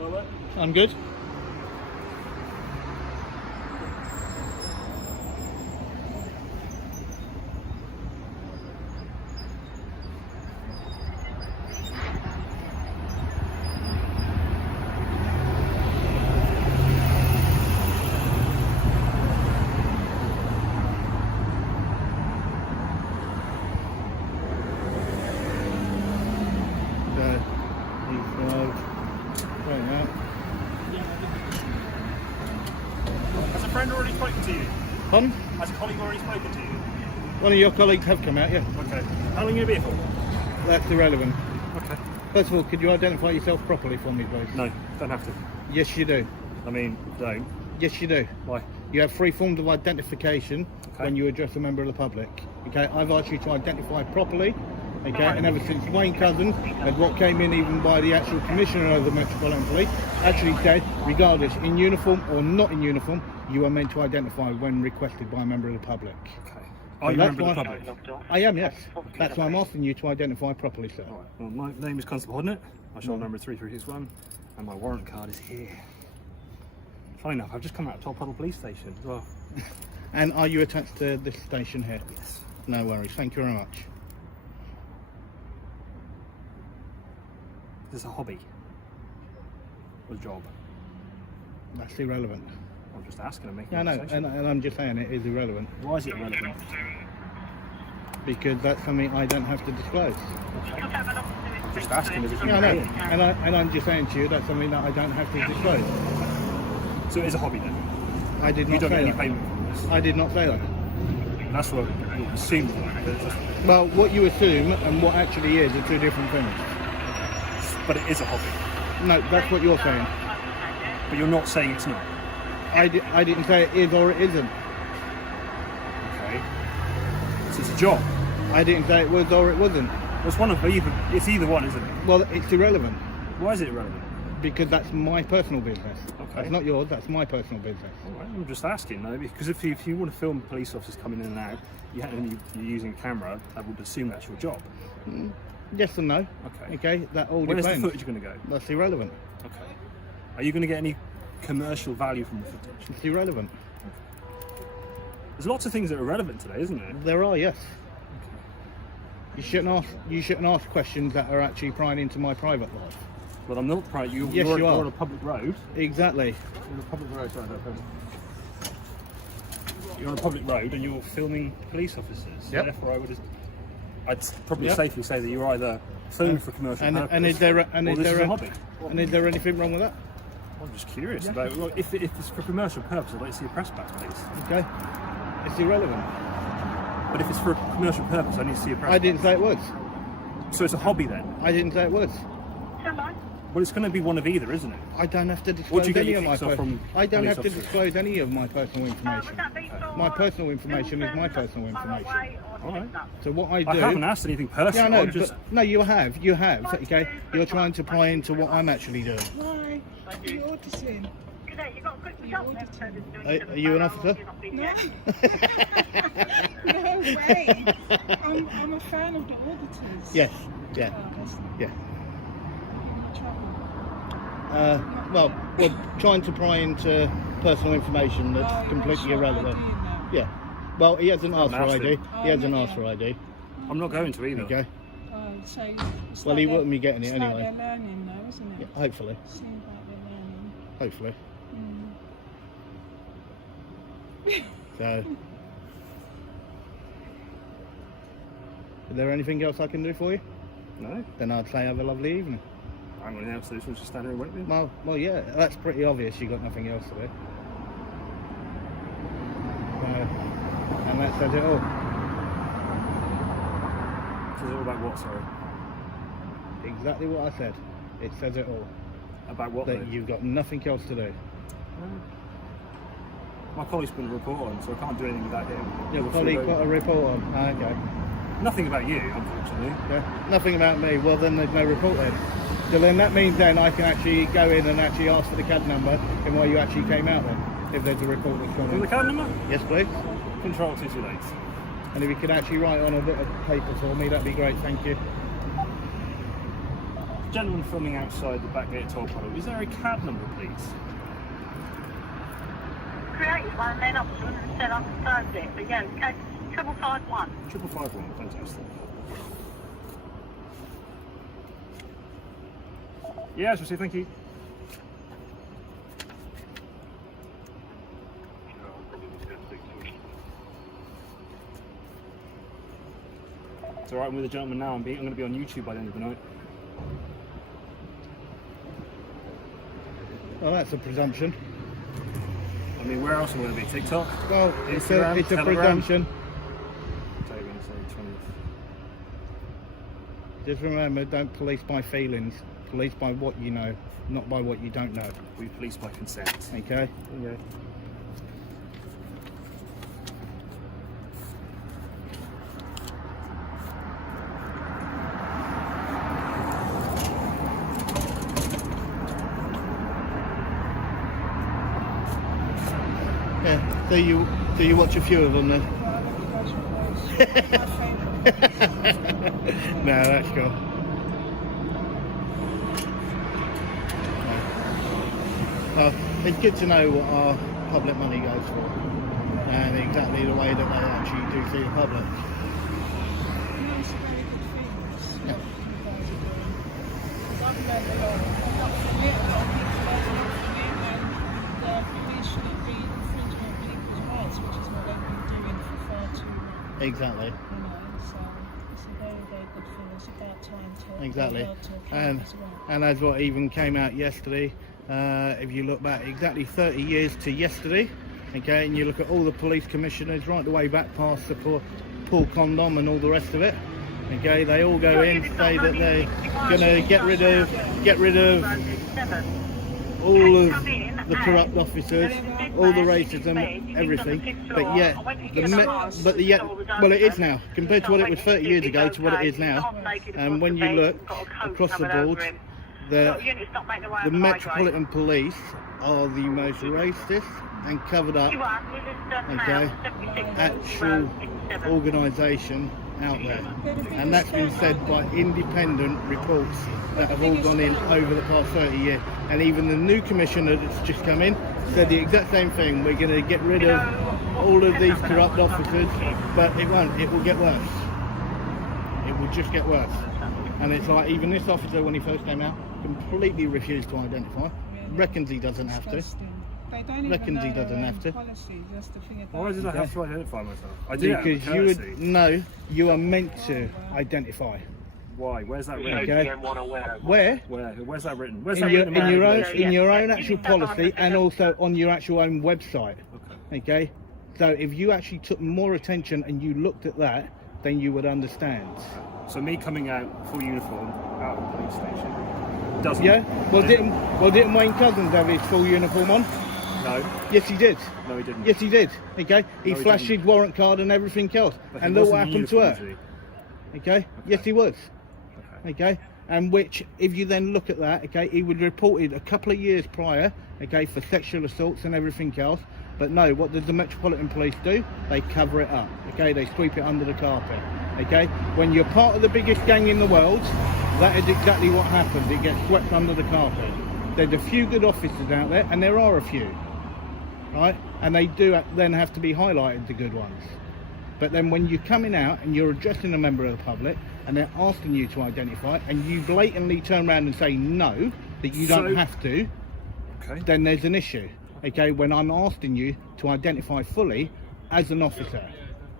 I'm good. Has a friend already spoken to you? Pardon? Has a colleague already spoken to you? One of your colleagues have come out, yeah. Okay. How long are you going to be here for? That's irrelevant. Okay. First of all, could you identify yourself properly for me, please? No, don't have to. Yes, you do. I mean, don't. Yes, you do. Why? You have three forms of identification Okay. when you address a member of the public. Okay, I've asked you to identify properly. Okay, and ever since Wayne Cousins and what came in even by the actual Commissioner of the Metropolitan Police actually said, regardless in uniform or not in uniform, you are meant to identify when requested by a member of the public. Okay. Are you a member of the public? I am, yes. That's why I'm asking you to identify properly, sir. Alright, well, my name is Constable Hodnett. My short number is 3361, and my warrant card is here. Funny enough, I've just come out of Top Puddle Police Station as well. And are you attached to this station here? Yes. No worries, thank you very much. Is this a hobby? Or a job? That's irrelevant. I'm just asking and making Yeah, I know, conversation. and I'm just saying it is irrelevant. Why is it irrelevant? Because that's something I don't have to disclose. I'm just asking if it's Yeah, I know, paying. and I'm just saying to you that's something that I don't have to disclose. So it is a hobby then? I did You not don't get say any that. payment from this? I did not say that. That's what you assume. Well, what you assume and what actually is are two different things. But it is a hobby. No, that's what you're saying. But you're not saying it's not. I didn't say it is or it isn't. Okay. So it's a job. I didn't say it was or it wasn't. Well, it's one of either. It's either one, isn't it? Well, it's irrelevant Why is it irrelevant? because that's my personal business. Okay. That's not yours, that's my personal business. All right, I'm just asking though, because if you want to film police officers coming in and out, and you're using a camera, I would assume that's your job. Yes and no. Okay. Okay, that all Where's depends. the footage going to go? That's irrelevant. Okay. Are you going to get any commercial value from the footage? It's irrelevant. There's lots of things that are relevant today, isn't there? There are, yes. You shouldn't ask questions that are actually prying into my private life. But I'm not proud. Yes, you're you are. on a public road. Exactly. You're on a public road. Sorry, you're on a public road and you're filming police officers. Yep. Therefore, I'd probably Yep. safely say that you're either filming for commercial purpose, And is there or this is a hobby. and is there anything wrong with that? I'm just curious about. Well, if it's for commercial purpose, I'd like to see a press badge, please. Okay. It's irrelevant. But if it's for a commercial purpose, I need to see a press I didn't say it was. badge. So it's a hobby then. I didn't say it was. Well, it's going to be one of either, isn't it? I don't have to What do disclose you get any your of my kicks off from I don't police have to officers? disclose any of my personal information. My personal information is my personal information. All right. So what I do I haven't asked anything Yeah, personal. no, I'm just. but no, you have, okay? You're trying to pry into what I'm actually doing. Why? You're auditing. Are you an officer? No. No way. I'm a fan of the auditors. Yes, yeah, Oh, that's yeah. in trouble. Well, trying to pry into personal information Oh, that's you completely want irrelevant. ID now? Yeah. Well, he hasn't asked for asked ID. him. He hasn't Oh, asked for ID. I'm not going to either. Okay. Oh, so it's Well, like he they're- wouldn't be getting it it's anyway. Like they're learning though, isn't it? Yeah, hopefully. Seems like they're learning. Hopefully. Mm. So. Is there anything else I can do for you? No, Then I'd say have a lovely evening. I'm going to announce this. Just stand here and wait with me. Well, yeah, that's pretty obvious. You got nothing else to do. And that says it all. Says it all about what? Sorry. Exactly what I said. It says it all. About what? That though? you've got nothing else to do. My colleague's been a report on, so I can't do anything without him. Your You're colleague through- got a report on. Okay. Nothing about you, unfortunately. Yeah. Nothing about me. Well, then there's no report then. So then that means then I can actually go in and actually ask for the CAD number and why you actually came out then, if there's a report that's gone Want the in. card number? Yes, please. Control 228. And if you could actually write on a bit of paper for me, that'd be great. Thank you. Gentleman filming outside the back gate of toll puddle. Is there a cab number, please? Created one, then up to and said I confirmed it. But yeah, okay, 5551. 5551, fantastic. Yeah, I shall say thank you. It's alright, I'm with the gentleman now. I'm going to be on YouTube by the end of the night. Well, that's a presumption. I mean, where else am I going to be? TikTok? Well, it's a Instagram? Telegram? presumption. So you're going to say 20. Just remember, don't police by feelings. Police by what you know, not by what you don't know. We police by consent. Okay? Okay. Yeah. Do you watch a few of them then? No, that's cool. Well, it's good to know what our public money goes for and exactly the way that they actually do see the public. No, it's a very good thing. Yeah. Because I've learned a lot. Not from it, a lot of people learn not from it, and the police shouldn't be infringing on people's rights, which is what they've been doing for far too long. Exactly. You know, so it's a very, very good thing. It's about time to Exactly. be held to account as well. And as what even came out yesterday, if you look back exactly 30 years to yesterday, okay, and you look at all the police commissioners right the way back past the Paul Condom and all the rest of it, okay, they all go in, say that they're going to get rid of all of the corrupt officers, all the racism, everything. But yet, well, it is now compared to what it was 30 years ago to what it is now. And when you look across the board, the Metropolitan Police are the most racist and covered up, okay, actual organisation out there, and that's been said by independent reports that have all gone in over the past 30 years. And even the new commissioner that's just come in said the exact same thing. We're going to get rid of all of these corrupt officers, but it won't. It will get worse. It will just get worse. And it's like even this officer, when he first came out, completely refused to identify. Reckons he doesn't have to. They don't even Reckons he know doesn't their have to. policies. That's the thing about Why did I it. have to identify myself? I do Because you would know you are meant to identify. Why? Where's that written? Okay. Where? Where's that written? Where's In that your, written in about your own regulation? in your own actual policy, and also on your actual own website. Okay. Okay. So if you actually took more attention and you looked at that, then you would understand. So me coming out full uniform out of the police station doesn't. Yeah. Well, didn't Wayne Cousins have his full uniform on? No. Yes, he did. No, he didn't. Yes, he did. Okay. He No, he flashed didn't. his warrant card and everything else. But he And look what wasn't in happened to uniform, her. was he? Okay. Yes, he was. Okay. Okay. And which, if you then look at that, okay, he was reported a couple of years prior, okay, for sexual assaults and everything else. But no, what does the Metropolitan Police do? They cover it up, okay? They sweep it under the carpet, okay? When you're part of the biggest gang in the world, that is exactly what happens. It gets swept under the carpet. There's a few good officers out there, and there are a few, right? And they do then have to be highlighted, the good ones. But then when you're coming out and you're addressing a member of the public and they're asking you to identify and you blatantly turn around and say no, that you don't have to, Okay. then there's an issue, okay? When I'm asking you to identify fully as an officer,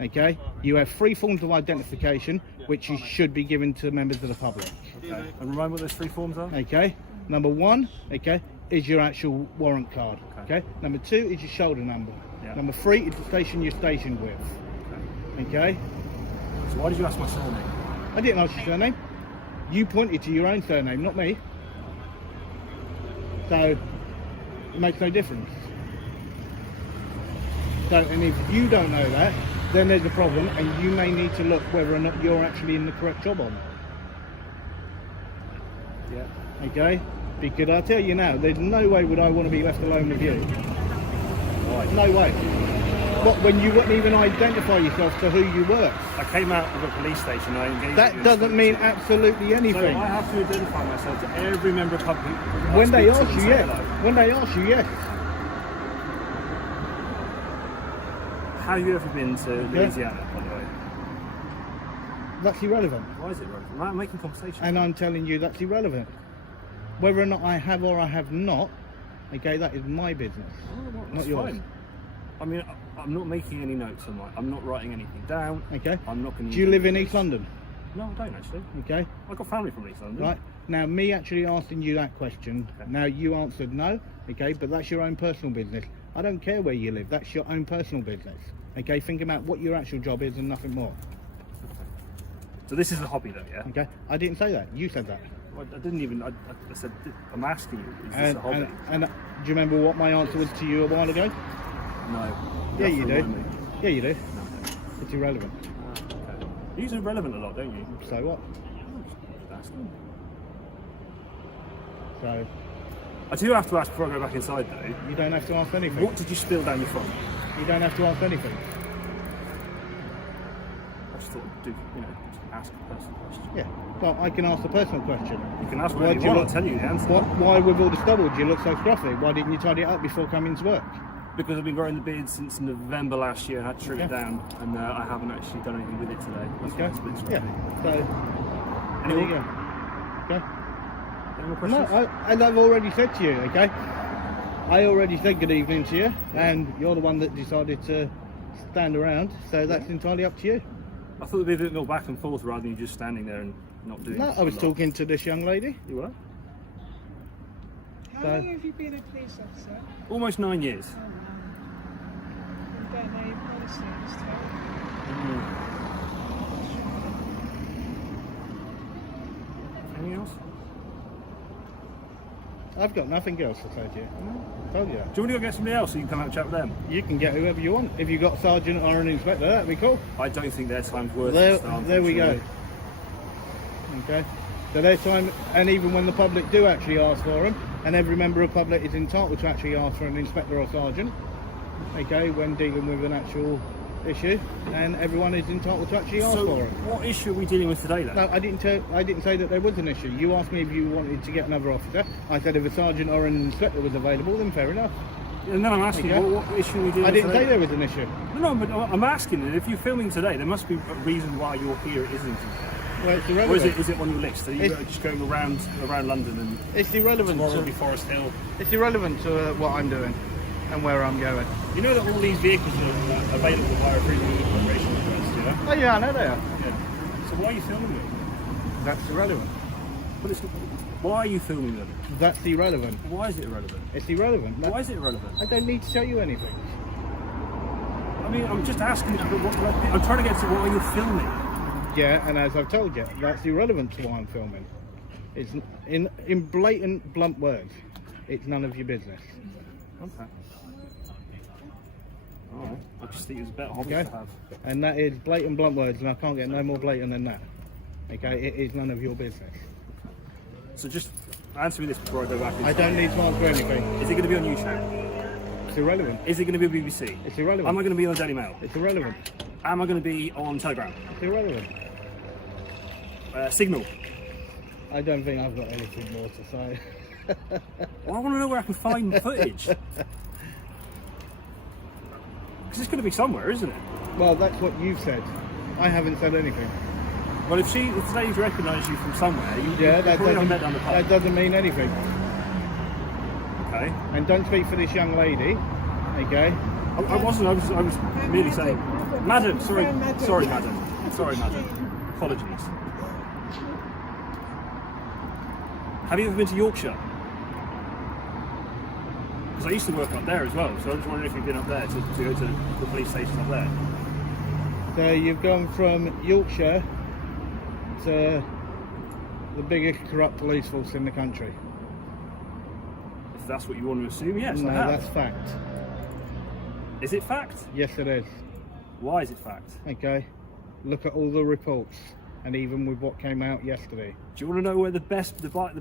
okay? You have 3 forms of identification which you should be given to members of the public, Okay. And remind me what those 3 forms are? okay? Number 1, okay, is your actual warrant card, Okay. okay? Number 2 is your shoulder number. Yeah. Number 3 is the station you're stationed with, okay? So why did you ask my surname? I didn't ask your surname. You pointed to your own surname, not me. So, it makes no difference. So, and if you don't know that, then there's a problem and you may need to look whether or not you're actually in the correct job on. Yeah. Okay? Because I tell you now, there's no way would I want to be left alone with you. Right. No way. What, when you wouldn't even identify yourself to who you were? I came out of a police station. I engaged. That doesn't mean absolutely So anything. I have to identify myself to every member of public. When they ask you, yes. When they ask you, yes. Have you ever been to Louisiana, by the way? That's irrelevant. Why is it relevant? I'm making conversation. And I'm telling you that's irrelevant. Whether or not I have or I have not, okay, that is my business, That's not yours. fine. I mean, I'm not making any notes on I'm not writing anything down. Okay. I'm not going to. Do you live in East London? No, I don't actually. Okay. I've got family from East London. Right. Now, me actually asking you that question, Okay. now you answered no, okay, but that's your own personal business. I don't care where you live, that's your own personal business. Okay, think about what your actual job is and nothing more. So this is a hobby, though, yeah. Okay, I didn't say that, you said that. Well, I didn't even. I said I'm asking you. Is this a hobby? And do you remember what my answer was to you a while ago? No. Yeah, you Have to do. remind me. Yeah, you do. No. It's irrelevant. Okay. You use irrelevant a lot, don't you? So what? Asking. So, I do have to ask before I go back inside, though. you don't have to ask anything. What did you spill down your front? You don't have to ask anything. I just thought, just ask a personal question. Yeah. Well, I can ask the personal question. You can ask Why whatever do you you want. look- I'll tell you the answer. Why with all the stubble do you look so scruffy? Why didn't you tidy it up before coming to work? Because I've been growing the beard since November last year and had to trim it Yeah. down, and I haven't actually done anything with it today. That's why Okay. it's a bit Yeah. scruffy. So, there you go. Okay. Any more No, questions? and I've already said to you, okay? I already said good evening to you, and you're the one that decided to stand around, so that's entirely up to you. I thought there'd be a bit more back and forth rather than you just standing there and not doing No, I was a lot. talking to this young lady. You were? How So- long have you been a police officer? Almost 9 years. You don't know your policies, too. Anything else? I've got nothing else to say to you. Told you. Do you want to go get somebody else so you can come out and chat with them? You can get whoever you want. If you got a sergeant or an inspector, that'd be cool. I don't think their time's worth There, it. so there we go. unfortunately. Okay. So their time, and even when the public do actually ask for them, and every member of public is entitled to actually ask for an inspector or sergeant, okay, when dealing with an actual issue, and everyone is entitled to actually ask So, for it. what issue are we dealing with today then? No, I didn't say that there was an issue. You asked me if you wanted to get another officer. I said if a sergeant or an inspector was available, then fair enough. And then I'm asking Okay. what issue are we dealing I with didn't today? say there was an issue. No, but I'm asking that if you're filming today, there must be a reason why you're here at Islington. Well, it's Or irrelevant. is it on your list? Are you It's- just going around London and It's irrelevant. tomorrow will be To, Forest Hill? it's irrelevant to what I'm doing and where I'm going. You know that all these vehicles are available via a free registration request, you know? Oh yeah, I know they are. Yeah. So why are you filming them? That's irrelevant. But why are you filming them? That's irrelevant. Why is it irrelevant? It's irrelevant. Why is it irrelevant? I don't need to tell you anything. I mean, I'm just asking. I'm trying to get to why you're filming. Yeah, and as I've told you, that's irrelevant to why I'm filming. It's in blatant, blunt words. It's none of your business. Okay. Alright. I just think it's a better hobby Okay? to have. And that is blatant, blunt words, and I can't get no more blatant than that. Okay, it is none of your business. So just answer me this before I go back. I don't need to answer anything. Is it going to be on YouTube? It's irrelevant. Is it going to be on BBC? It's irrelevant. Am I going to be on Daily Mail? It's irrelevant. Am I going to be on Telegram? It's irrelevant. Signal? I don't think I've got anything more to say. Well, I want to know where I can find footage. Because it's going to be somewhere, isn't it? Well, that's what you've said. I haven't said anything. Well, if today's recognised you from somewhere, you Yeah, that probably not met down the that pub. doesn't mean anything. Okay. And don't speak for this young lady. Okay. I wasn't. I was merely saying, madam. Sorry, Madam. sorry, madam. Sorry, madam. Apologies. Have you ever been to Yorkshire? Because I used to work up there as well, so I was wondering if you've been up there to go to the police station up there. So you've gone from Yorkshire to the biggest corrupt police force in the country. If that's what you want to assume, yes, No, I have. that's fact. Is it fact? Yes, it is. Why is it fact? Okay. Look at all the reports, and even with what came out yesterday. Do you want to know where the best part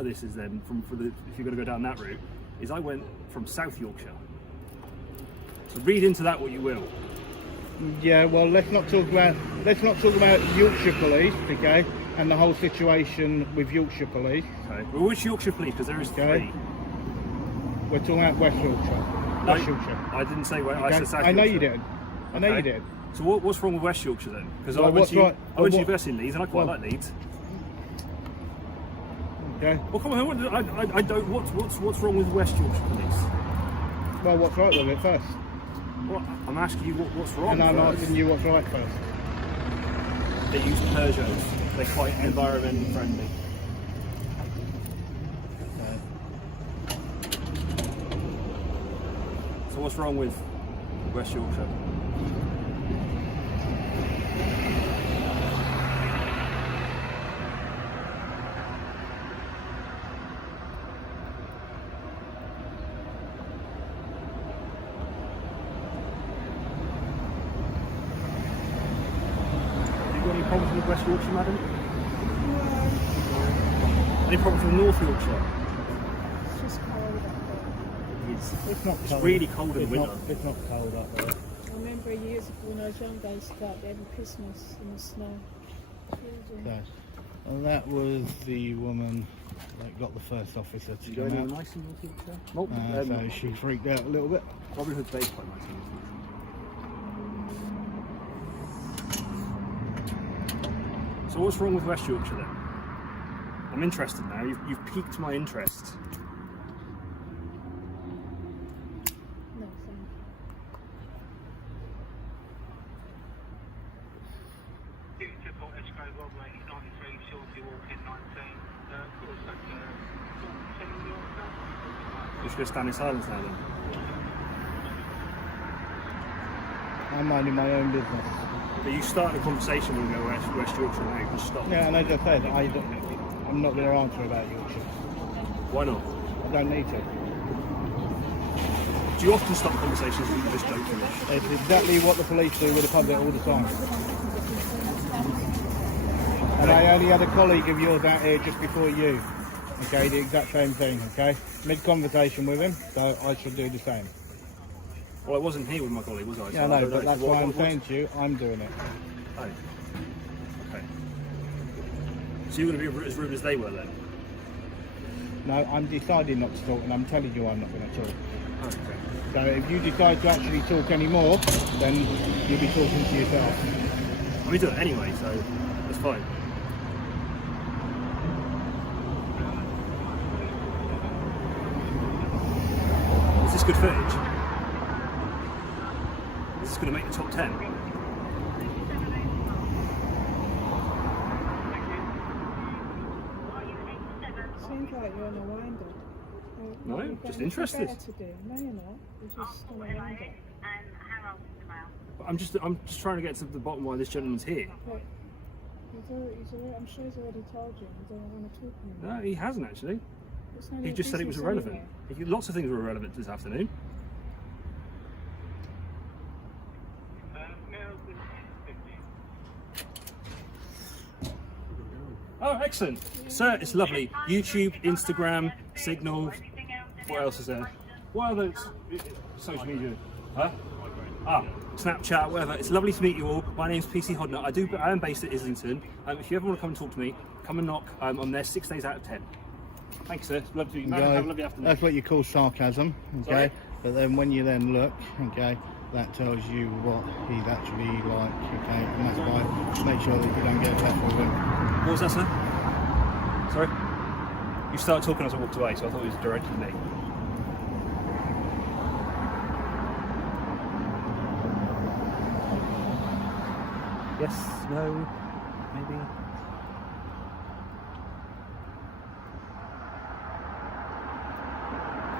of this is then? If you're going to go down that route, is I went from South Yorkshire So read into that what you will. Yeah, well, let's not talk about Yorkshire Police, okay, and the whole situation with Yorkshire Police. Okay. Well, which Yorkshire Police? Because there is Okay. 3. We're talking about West Yorkshire. West Yorkire. I didn't say where. I Okay? said South I know Yorkshire. you did. I know Okay. you did. So what's wrong with West Yorkshire then? Because Well, I went what's to right- I went to what- university in Leeds and I quite well- like Leeds. Okay. Well, come on, I don't. What's wrong with West Yorkshire Police? Well, what's right with it first? Well, I'm asking you what's wrong. And I'm first. asking you what's right first. They use Peugeots. They're quite environmentally friendly. So what's wrong with West Yorkshire? Have you got any problems with West Yorkshire, madam? Any problems with North Yorkshire? It's just cold up there. It's not It's cold. really cold in It's winter. not, it's not cold up there. I remember years ago when I was younger, I used to go out there every Christmas in the snow. Children. Okay. Well, that was the woman that got the first officer to You go come anywhere out. nice in North Yorkshire? So she freaked out a little bit. Robin Hood Bay's quite nice in North Yorkshire. So what's wrong with West Yorkshire then? I'm interested now. You've piqued my interest. No, thank you. You're just going to stand in silence now then? I'm minding my own business. But you started a conversation when we go West Yorkshire now. You can stop. Yeah, and as I said, I'm not going to answer about Yorkshire. Why not? I don't need to. Do you often stop conversations when you just don't finish? It's exactly what the police do with the public all the time. And I only had a colleague of yours out here just before you. Okay, the exact same thing, okay? Mid-conversation with him, so I should do the same. Well, I wasn't here with my colleague, was I? Yeah, So no, I don't but know. that's why I'm saying to you, I'm doing it. Oh. Okay. So you're going to be as rude as they were then? No, I'm deciding not to talk, and I'm telling you I'm not going to talk. Oh, okay. So if you decide to actually talk anymore, then you'll be talking to yourself. We do it anyway, so that's fine. Is this good footage? Is this going to make the top 10? Seems like you're on a wind-up. No, You've got just nothing interested. better to do. No, you're not. You're just on a wind-up. I'm just trying to get to the bottom why this gentleman's here. But I'm sure he's already told you. You don't want to talk anymore. No, he hasn't actually. It's none of He your just said it was business irrelevant. anyway. Lots of things were irrelevant this afternoon. Oh, excellent. Sir, it's lovely. YouTube, Instagram, Signal. What else is there? What other social media? Huh? Ah, Snapchat, whatever. It's lovely to meet you all. My name's PC Hodner. I am based at Islington. If you ever want to come and talk to me, come and knock. I'm there 6 days out of 10. Thank you, sir. Lovely to meet you. Man, have a lovely afternoon. That's what you call sarcasm, okay? Sorry? But then when you then look, okay, that tells you what he's actually like, okay? And that's why make sure that you don't get left with him. What was that, sir? Sorry? You started talking as I walked away, so I thought it was directed at me. Yes, no, maybe.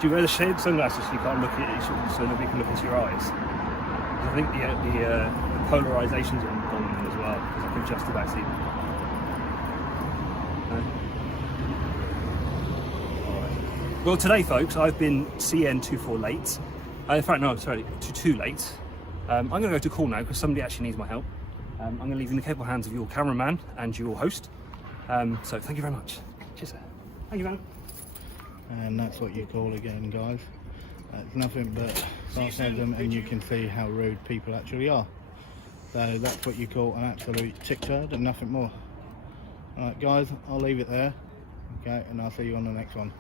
Do you wear the shade sunglasses so you can't look at it, so nobody can look into your eyes? 'Cause I think the polarization's on as well, because I can just about see them. No? Alright. Well, today, folks, I've been CN24 late. In fact, no, sorry, too late. I'm going to go to call now because somebody actually needs my help. I'm going to leave in the capable hands of your cameraman and your host. So thank you very much. Cheers, sir. Thank you, man. And that's what you call again, guys. It's nothing but sarcasm, and you can see how rude people actually are. So that's what you call an absolute tick turd and nothing more. Alright guys, I'll leave it there. Okay, and I'll see you on the next one.